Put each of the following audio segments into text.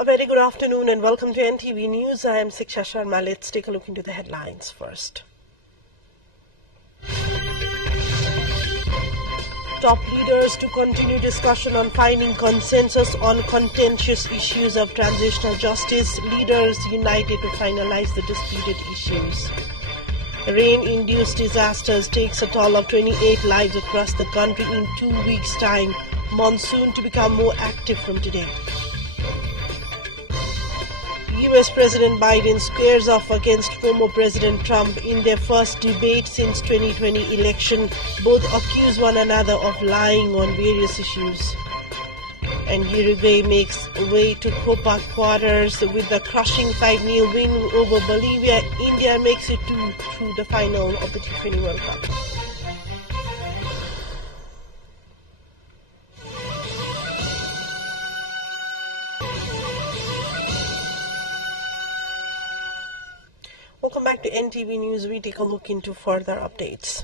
A very good afternoon and welcome to NTV News. I am Siksha Sharma. Let's take a look into the headlines first. Top leaders to continue discussion on finding consensus on contentious issues of transitional justice. Leaders united to finalize the disputed issues. Rain-induced disasters takes a toll of 28 lives across the country in 2 weeks' time. Monsoon to become more active from today. US President Biden squares off against former President Trump in their first debate since 2020 election. Both accuse one another of lying on various issues. And Uruguay makes way to Copa quarters with the crushing 5-0 win over Bolivia. India makes it through the final of the T20 World Cup. Welcome back to NTV News. We take a look into further updates.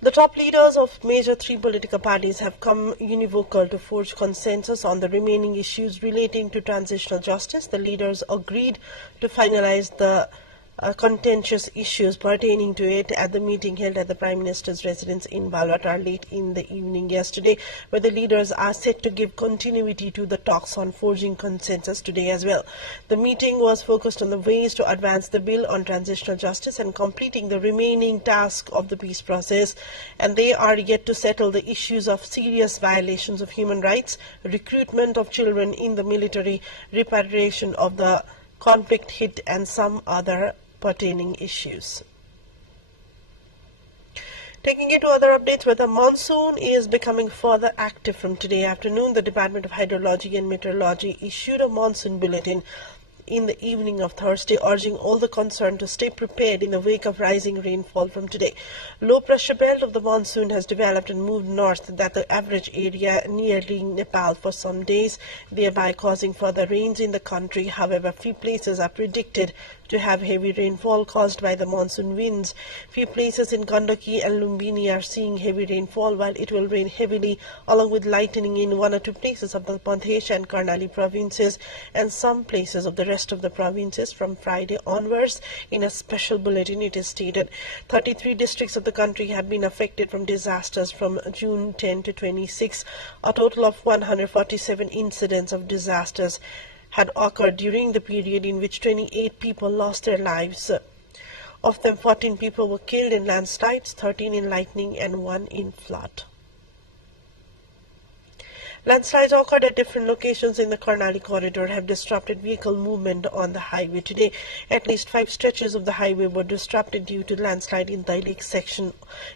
The top leaders of major 3 political parties have come univocal to forge consensus on the remaining issues relating to transitional justice. The leaders agreed to finalize the contentious issues pertaining to it at the meeting held at the Prime Minister's residence in Balwatar late in the evening yesterday, where the leaders are set to give continuity to the talks on forging consensus today as well. The meeting was focused on the ways to advance the bill on transitional justice and completing the remaining task of the peace process, and they are yet to settle the issues of serious violations of human rights, recruitment of children in the military, repatriation of the conflict hit, and some other pertaining issues. Taking it to other updates, where the monsoon is becoming further active from today afternoon, the Department of Hydrology and Meteorology issued a monsoon bulletin in the evening of Thursday, urging all the concerned to stay prepared in the wake of rising rainfall from today. Low pressure belt of the monsoon has developed and moved north that the average area nearly Nepal for some days, thereby causing further rains in the country. However, few places are predicted to have heavy rainfall caused by the monsoon winds. Few places in Gandaki and Lumbini are seeing heavy rainfall, while it will rain heavily along with lightning in 1 or 2 places of the Madhya and Karnali provinces and some places of the rest of the provinces from Friday onwards. In a special bulletin, it is stated 33 districts of the country have been affected from disasters from June 10 to 26. A total of 147 incidents of disasters had occurred during the period, in which 28 people lost their lives. Of them, 14 people were killed in landslides, 13 in lightning, and 1 in flood. Landslides occurred at different locations in the Karnali corridor have disrupted vehicle movement on the highway today. At least 5 stretches of the highway were disrupted due to landslide in Dailik section.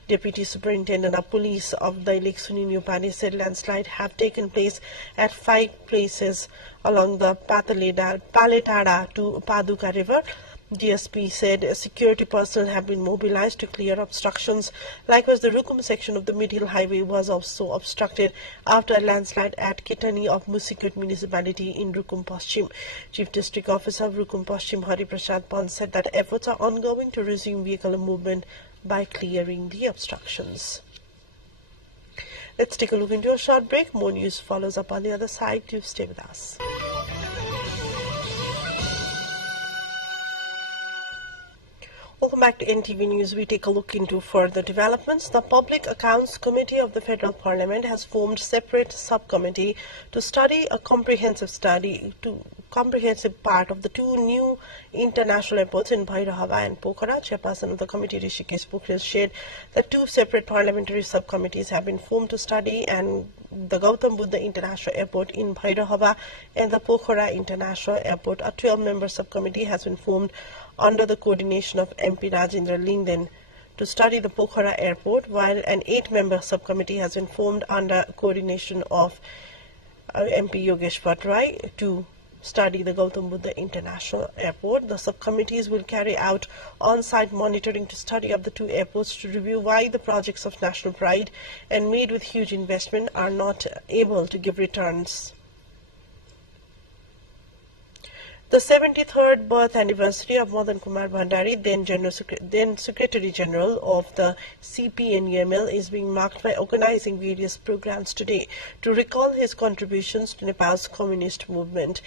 Deputy Superintendent of Police of Dailik, Sunil Upani, said landslide have taken place at 5 places along the Paletara to Paduka River. DSP said security personnel have been mobilized to clear obstructions. Likewise, the Rukum section of the Mid-Hill Highway was also obstructed after a landslide at Kitani of Musikut municipality in Rukum Paschim. Chief District Officer of Rukum Paschim, Hari Prasad Pant, said that efforts are ongoing to resume vehicle movement by clearing the obstructions. Let's take a look into a short break. More news follows up on the other side. Do stay with us. Welcome back to NTV News. We take a look into further developments. The Public Accounts Committee of the Federal Parliament has formed separate subcommittee to study a comprehensive part of the 2 new international airports in Bhairahava and Pokhara. Chairperson of the committee, Rishikesh Pokhriyal, shared that 2 separate parliamentary subcommittees have been formed to study and the Gautam Buddha International Airport in Bhairahava and the Pokhara International Airport. A 12-member subcommittee has been formed under the coordination of MP Rajendra Linden to study the Pokhara Airport, while an 8-member subcommittee has been formed under coordination of MP Yogesh Bhattrai to study the Gautam Buddha International Airport. The subcommittees will carry out on-site monitoring to study of the 2 airports to review why the projects of national pride and made with huge investment are not able to give returns. The 73rd birth anniversary of Madan Kumar Bhandari, then Secretary General of the CPNUML, is being marked by organizing various programs today to recall his contributions to Nepal's communist movement.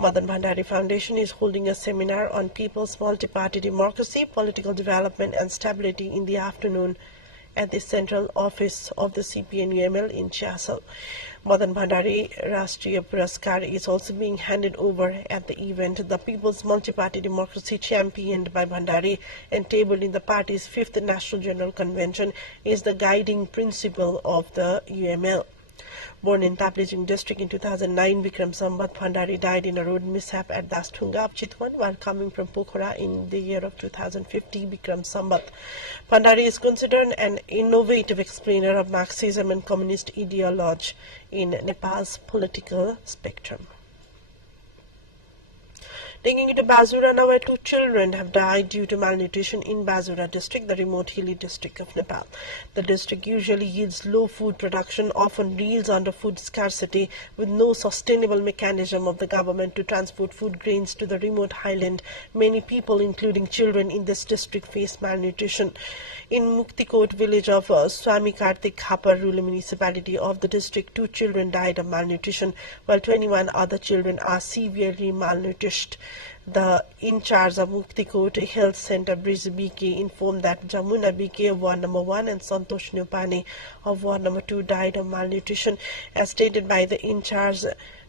Madan Bhandari Foundation is holding a seminar on People's Multi-Party Democracy, Political Development and Stability in the afternoon at the central office of the CPN-UML in Chiasal. Madan Bhandari Rashtriya Puraskar is also being handed over at the event. The People's Multi-Party Democracy, championed by Bhandari and tabled in the party's 5th National General Convention, is the guiding principle of the UML. Born in Tablijung district in 2009, Vikram Sambat Bhandari died in a road mishap at Dastunga of Chitwan while coming from Pokhara in the year of 2050. Vikram Sambat Bhandari is considered an innovative explainer of Marxism and communist ideology in Nepal's political spectrum. Taking it to Basura now, where 2 children have died due to malnutrition in Basura district, the remote hilly district of Nepal. The district usually yields low food production, often reels under food scarcity, with no sustainable mechanism of the government to transport food grains to the remote highland. Many people, including children in this district, face malnutrition. In Muktikot village of Swami Kartik Khapar rural municipality of the district, 2 children died of malnutrition, while 21 other children are severely malnourished. The in-charge of Muktikot Health Center, Briz BK, informed that Jamuna BK of Ward number 1 and Santosh Nupani of Ward number 2 died of malnutrition. As stated by the in-charge,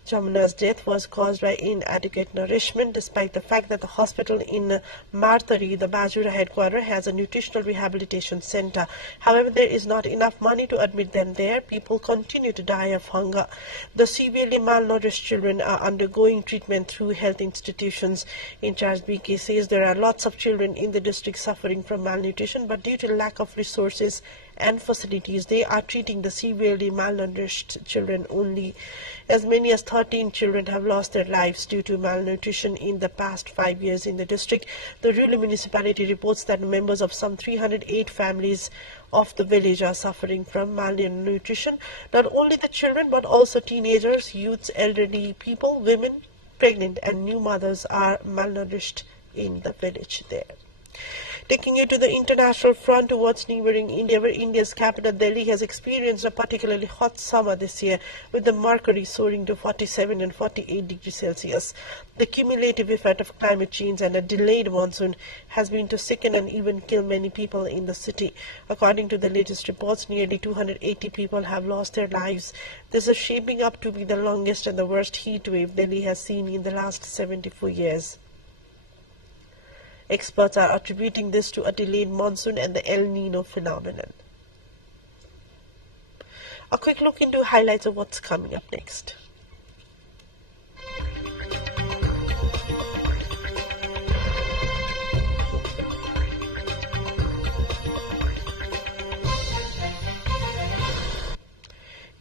Jamuna's death was caused by inadequate nourishment, despite the fact that the hospital in Marthari, the Basura headquarters, has a nutritional rehabilitation center. However, there is not enough money to admit them there. People continue to die of hunger. The severely malnourished children are undergoing treatment through health institutions. In charge BK says there are lots of children in the district suffering from malnutrition, but due to lack of resources and facilities, they are treating the severely malnourished children only. As many as 13 children have lost their lives due to malnutrition in the past 5 years in the district. The rural municipality reports that members of some 308 families of the village are suffering from malnutrition. Not only the children, but also teenagers, youths, elderly people, women, pregnant and new mothers are malnourished in the village there. Taking you to the international front towards neighboring India, where India's capital Delhi has experienced a particularly hot summer this year, with the mercury soaring to 47 and 48 degrees Celsius. The cumulative effect of climate change and a delayed monsoon has been to sicken and even kill many people in the city. According to the latest reports, nearly 280 people have lost their lives. This is shaping up to be the longest and the worst heat wave Delhi has seen in the last 74 years. Experts are attributing this to a delayed monsoon and the El Nino phenomenon. A quick look into highlights of what's coming up next.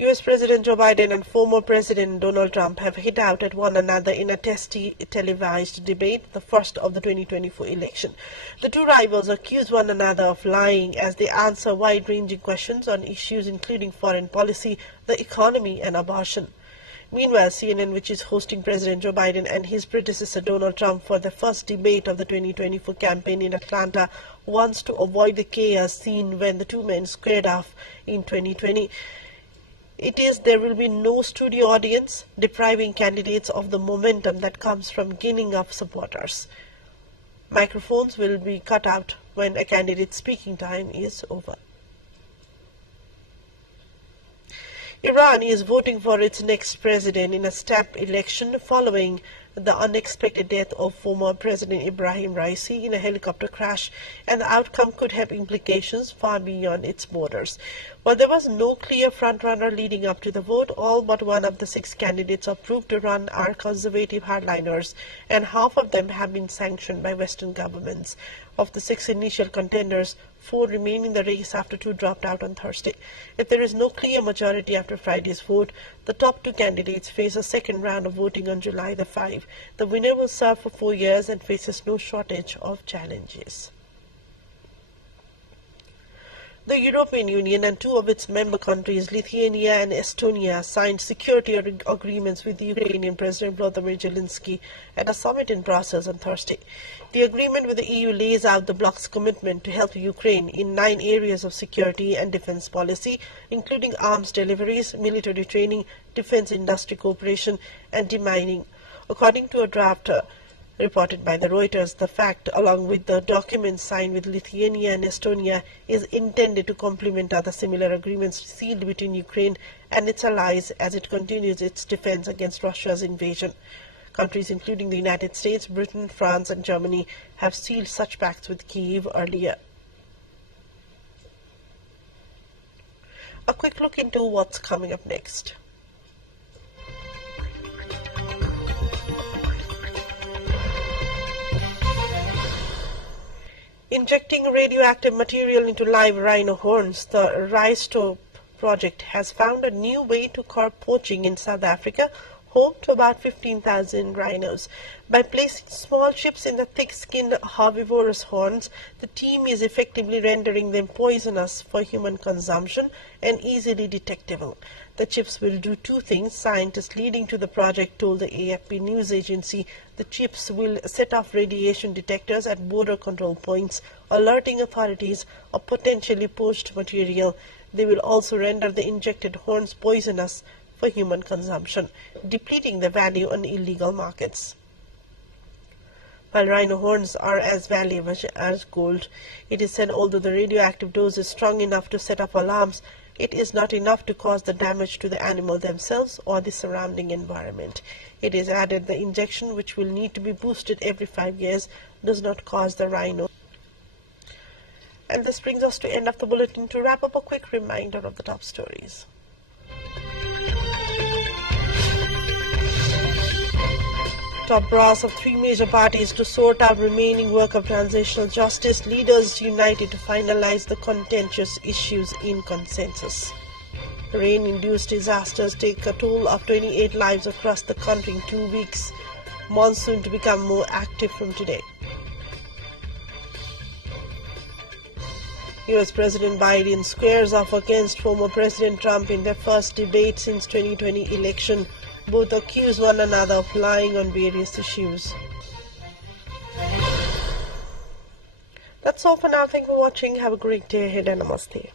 US President Joe Biden and former President Donald Trump have hit out at one another in a testy televised debate, the first of the 2024 election. The two rivals accuse one another of lying as they answer wide-ranging questions on issues including foreign policy, the economy, and abortion. Meanwhile, CNN, which is hosting President Joe Biden and his predecessor Donald Trump for the first debate of the 2024 campaign in Atlanta, wants to avoid the chaos seen when the two men squared off in 2020. There will be no studio audience, depriving candidates of the momentum that comes from gaining of supporters. Microphones will be cut out when a candidate's speaking time is over. Iran is voting for its next president in a step election following the unexpected death of former President Ibrahim Raisi in a helicopter crash, and the outcome could have implications far beyond its borders. While there was no clear frontrunner leading up to the vote, all but one of the 6 candidates approved to run are conservative hardliners, and half of them have been sanctioned by Western governments. Of the 6 initial contenders, 4 remain in the race after 2 dropped out on Thursday. If there is no clear majority after Friday's vote, the top 2 candidates face a second round of voting on July the 5th. The winner will serve for 4 years and faces no shortage of challenges. The European Union and 2 of its member countries, Lithuania and Estonia, signed security agreements with the Ukrainian President Volodymyr Zelensky at a summit in Brussels on Thursday. The agreement with the EU lays out the bloc's commitment to help Ukraine in 9 areas of security and defense policy, including arms deliveries, military training, defense industry cooperation, and demining. According to a draft reported by the Reuters, the fact, along with the documents signed with Lithuania and Estonia, is intended to complement other similar agreements sealed between Ukraine and its allies as it continues its defense against Russia's invasion. Countries including the United States, Britain, France and Germany have sealed such pacts with Kyiv earlier. A quick look into what's coming up next. Injecting radioactive material into live rhino horns, the Rhystop project has found a new way to curb poaching in South Africa, home to about 15,000 rhinos. By placing small chips in the thick-skinned herbivorous horns, the team is effectively rendering them poisonous for human consumption and easily detectable. The chips will do two things, scientists leading to the project told the AFP news agency. The chips will set off radiation detectors at border control points, alerting authorities of potentially poached material. They will also render the injected horns poisonous for human consumption, depleting the value on illegal markets. While rhino horns are as valuable as gold, it is said although the radioactive dose is strong enough to set off alarms, it is not enough to cause the damage to the animal themselves or the surrounding environment. It is added the injection, which will need to be boosted every 5 years, does not cause the rhino. And this brings us to end of the bulletin. To wrap up, a quick reminder of the top stories. Top brass of three major parties to sort out remaining work of transitional justice. Leaders united to finalize the contentious issues in consensus. Rain-induced disasters take a toll of 28 lives across the country in 2 weeks. Monsoon to become more active from today. US President Biden squares off against former President Trump in their first debate since 2020 election. Both accuse one another of lying on various issues. That's all for now. Thank you for watching. Have a great day ahead and namaste.